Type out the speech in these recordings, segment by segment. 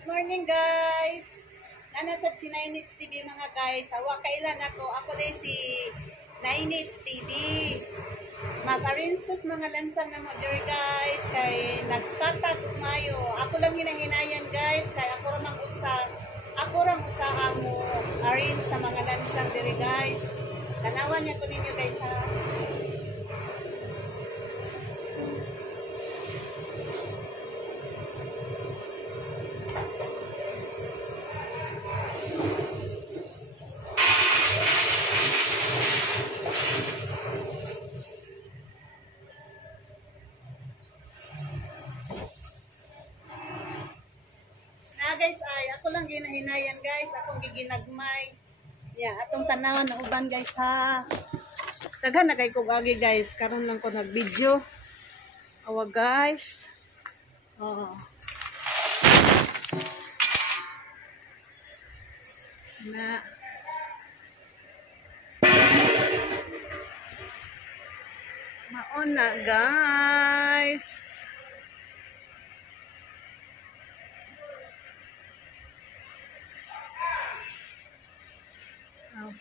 Good morning guys. Nanasad si Nainits TV mga guys. Hawa kailan ako din si Nainits TV. Mag-arrange mga lansang na mo dear guys. Kay nagtatag mayo. Ako lang hinahinayan guys. Kay ako ramang usaha mo arrange sa mga lansang diri guys. Tanawan niya ko ninyo guys ha. Guys ay ako lang ginahinayan guys, akong giginagmay. Atong tanawan na uban guys ha. Daghan na kay ko agi guys, karon lang ko nag-video. Awa guys. Na maon na guys.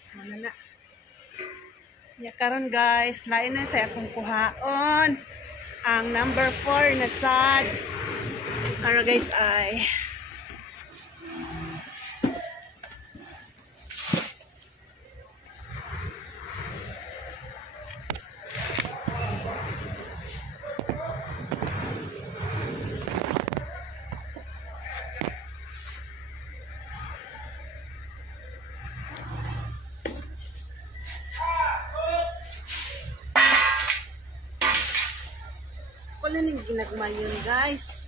Manala. Karon guys, lain na sa akong kuhaon ang number 4 na sad. Ano guys ay wala nang ginagmayon guys.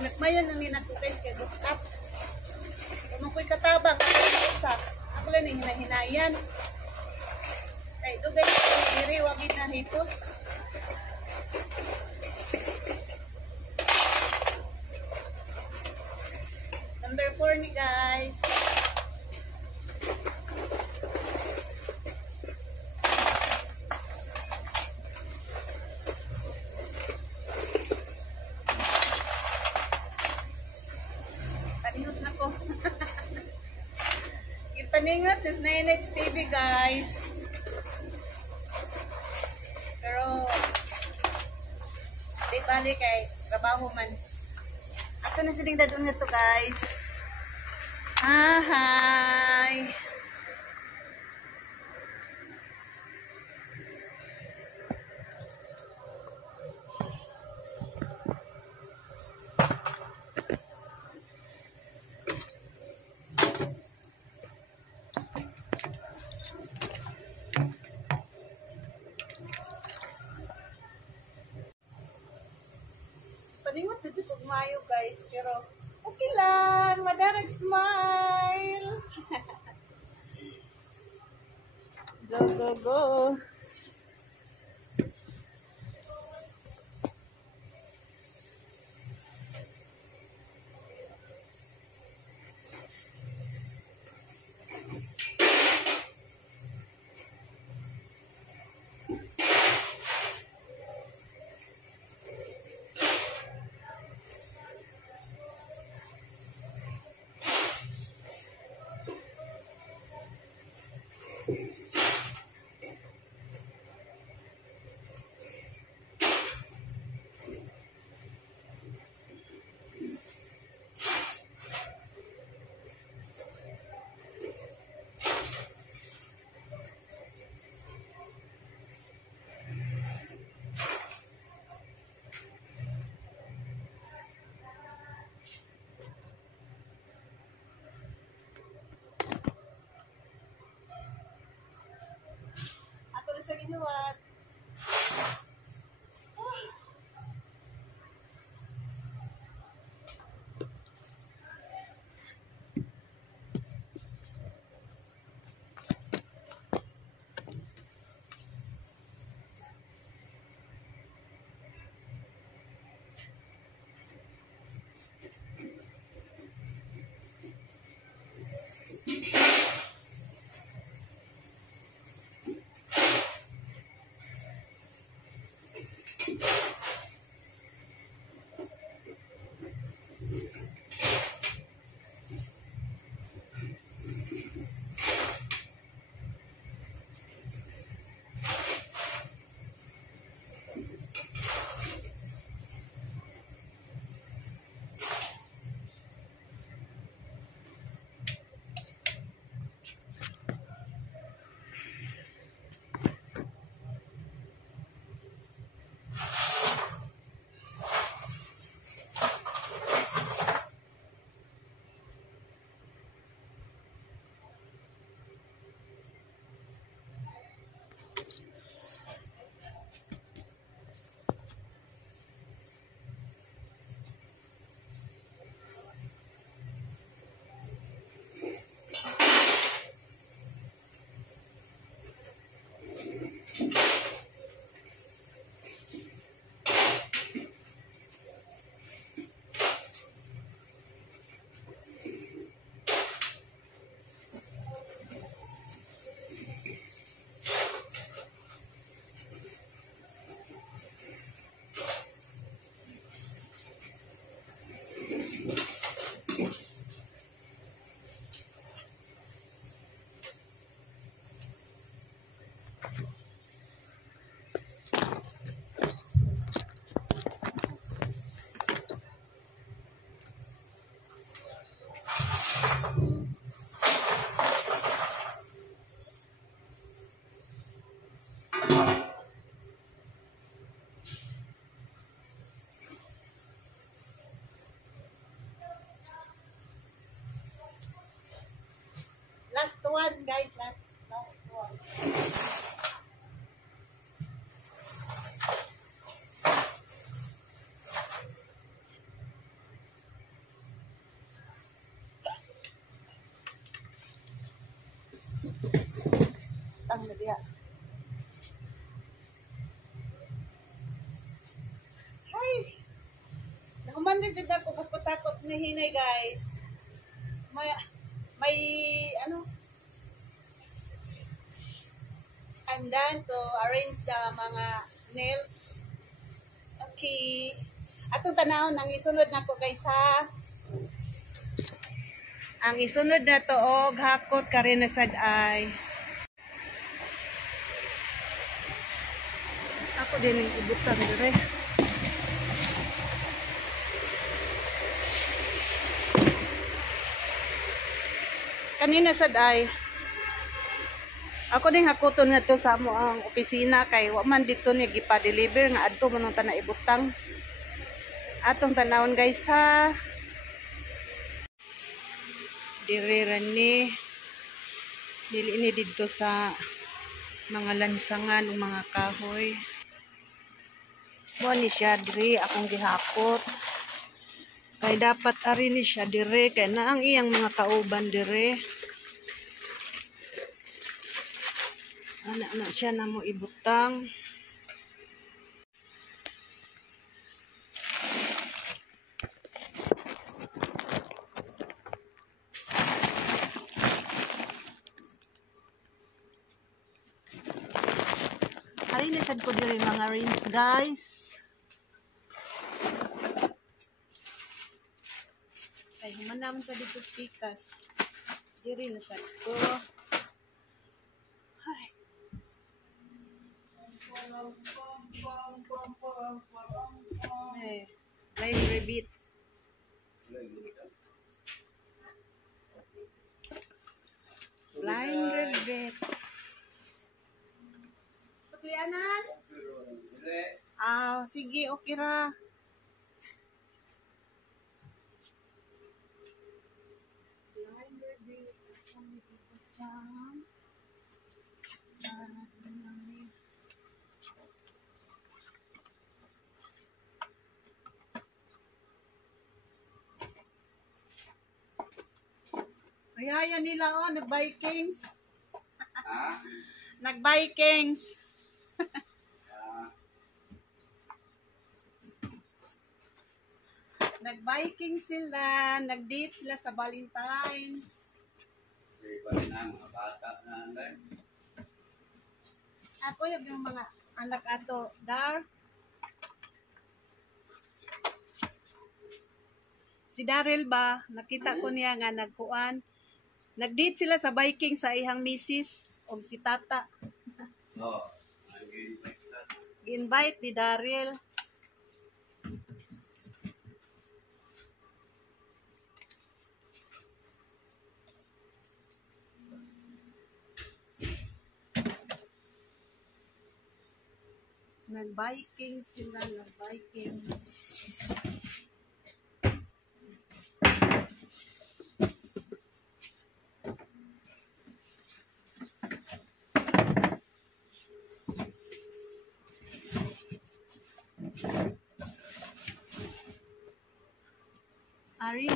Nagmayon lang nina ko guys kay book up. Kung ako'y katabang, ako lang yung hinahinayan. Kay dugay ko diri wag na hipos. Number 4 ni guys. Ipaningot is Nainits TV guys. Pero di balik kay trabaho man. Ato na siling dadun nga to guys. Hi. Paningot dito pag mayo guys, pero okay lang, madarag smile. Go, go, go. one guys, last one. Tang na diha. Hi. Nahuman din jud ako pagpatakot ni hinay guys. May ano, I'm done to arrange the mga nails. Okay. Atong tanawon ang isunod nako guys ha. Ang isunod na to og hakot kare na sad ay. Ako din ang ibutang dire. Kanina sad ay ako din hakuton nga to sa amo ang opisina kay wa man dito ni gipa-deliver nga adto man ta na ibutang. Atong tanawon guys ha. Dire ni dili ni didto sa mga lansangan ug mga kahoy. Mo ni siya dire akong gihakot. Kay dapat ari ni siya dire kay na ang iyang mga kauban dire. Ana siya na mo ibutang. Ari ni sad ko dire mga rings guys. Kay humanam sa dito pikas. Dire na sad ko. Hay. Line repeat. Line repeat. Suklianan? Ah, sige, okay ra. Line repeat. Kaya nila oh, nag-Vikings. Ha? Nag-Vikings. Nag-Vikings sila, nag-date sila sa Valentine's. Ako yung mga anak ato, Dar. Si Daryl ba, nakita ko niya nga nagkuan. Nag-date sila sa Viking sa ihang misis o si Tata. Oh, invite ni Daryl. Nag-Viking sila, nag-Vikings. Arin,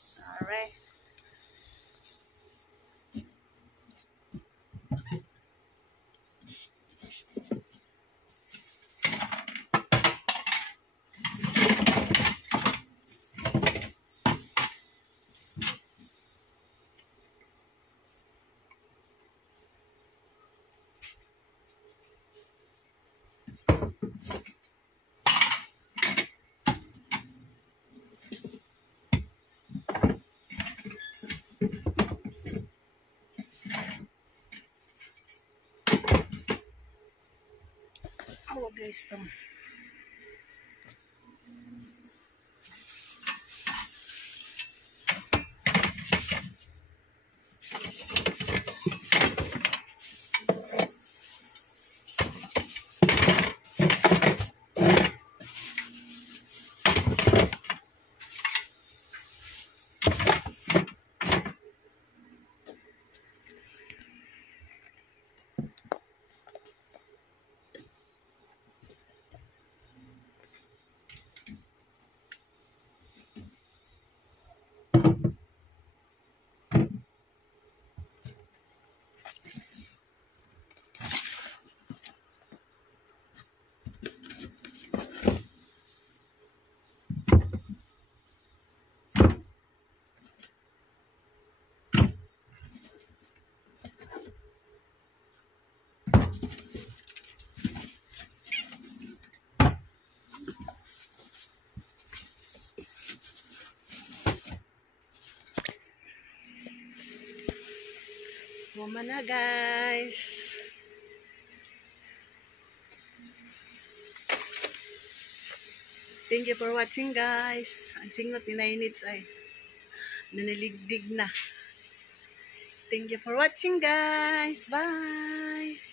sorry. Oh guys, to. Human na guys. Thank you for watching guys. Ang singot ni Nainits ay naniligdig na. Thank you for watching guys. Bye!